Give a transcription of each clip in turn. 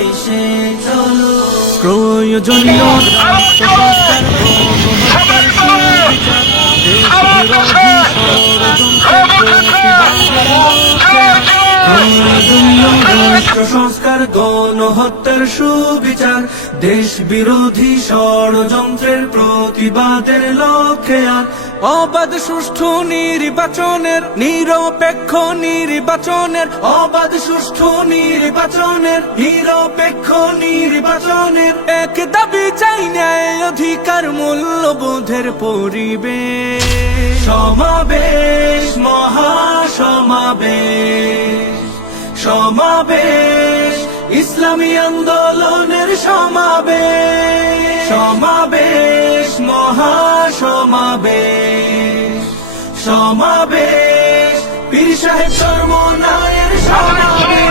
সমাবেশে চলো। প্রয়োজনীয় রাষ্ট্র সংস্কার, গণহত্যার সুবিচার, দেশবিরোধী ষড়যন্ত্রের প্রতিবাদের লক্ষ্যে। প্রয়োজনীয় রাষ্ট্র সংস্কার, গণহত্যার সুবিচার, দেশ বিরোধী ষড়যন্ত্রের প্রতিবাদের লক্ষ্যে। আর অবাধ সুষ্ঠু নির্বাচনের, নিরপেক্ষ নির্বাচনের, অবাধ সুষ্ঠু নির্বাচনের, নিরপেক্ষ নির্বাচনের এক দাবি চাই, ন্যায় অধিকার মূল্যবোধের পরিবেশ। সমাবেশ, মহাসমাবেশ, সমাবেশ, ইসলামী আন্দোলনের সমাবেশ। সমাবেশ, মহাসমাবেশ, সমাবেশ, পীর সাহেব চরমনায়ের সমাবেশ।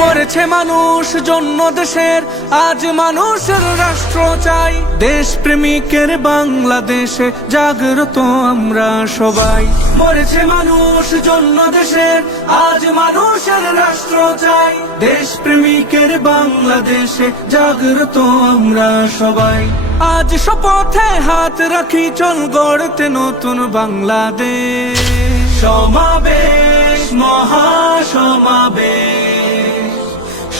মরেছে মানুষ জন্য দেশের, আজ মানুষের রাষ্ট্র চাই। দেশ প্রেমিকের বাংলাদেশে জাগ্রত আমরা সবাই। মরেছে মানুষ জন্য দেশের, আজ মানুষের রাষ্ট্র চাই। দেশ প্রেমিকের বাংলাদেশে জাগ্রত আমরা সবাই। আজ শপথে হাত রাখি, চল গড়তে নতুন বাংলাদেশ। সমাবেশ, মহাসমাবেশ,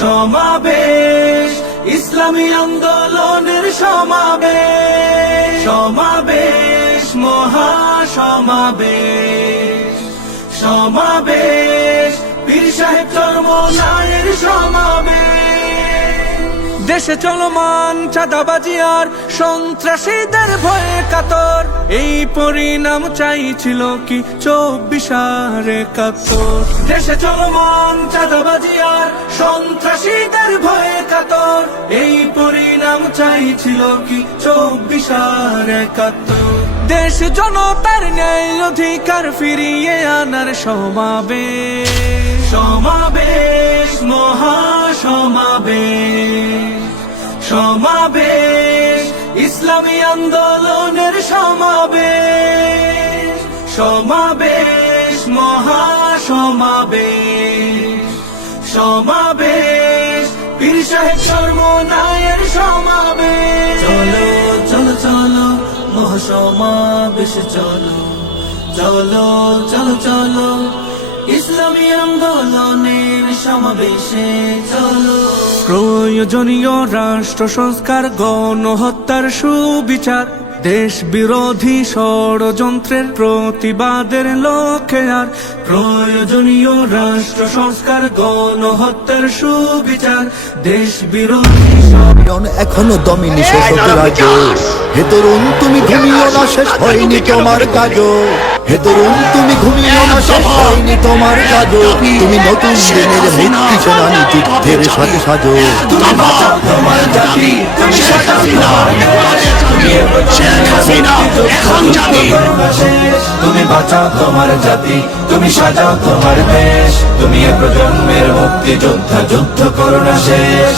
সমাবেশ, ইসলামী আন্দোলনের সমাবেশ। সমাবেশ, মহাসমাবেশ, সমাবেশ, পীর সাহেব চরমনায়ের সমাবেশ। দেশে চলমান চাঁদাবাজি আর সন্ত্রাসীদের ভয়ে কাতর, এই পরিণাম চাইছিল কি 24 আর 71। দেশে চলমান চাঁদাবাজি আর সন্ত্রাসীদের ভয়ে কাতর, এই পরিণাম চাইছিল কি 24 আর 71। দেশ জনতার ন্যায় অধিকার ফিরিয়ে আনার সমাবেশ। সমাবেশ, মহাসমাবেশ, সমাবেশ, ইসলামী আন্দোলনের সমাবেশ। সমাবেশ, মহাসমাবেশ, সমাবেশ, পীর সাহেব চরমনায়ের সমাবেশ। চলো চলো চলো মহাসমাবেশে চলো, চলো চলো চলো, ইসলামী আন্দোলনের সমাবেশে চলো। প্রয়োজনীয় রাষ্ট্র সংস্কার, গণহত্যার সুবিচার, দেশ বিরোধী ষড়যন্ত্রের প্রতিবাদের লক্ষ্যে। আর প্রয়োজনীয় রাষ্ট্র সংস্কার, গণহত্যার সুবিচার, দেশ বিরোধী এখনো দমিনি শেষ রাজ। হে তরুণ তুমি ঘুমিও না, শেষ হয়নি তোমার কাজ। হে তরুণ তুমি ঘুমিও না, শেষ হয়নি তোমার কাজ। তুমি নতুন দিনের মুক্তি সেনানী, যুদ্ধের সাথে সাজো। তুমি বাঁচাও তোমার জাতি, তুমি সাজাও তোমার দেশ। তুমি বাঁচাও তোমার জাতি, তুমি সাজাও তোমার দেশ। তুমি এ প্রজন্মের মুক্তি যোদ্ধা, যুদ্ধ করো না শেষ।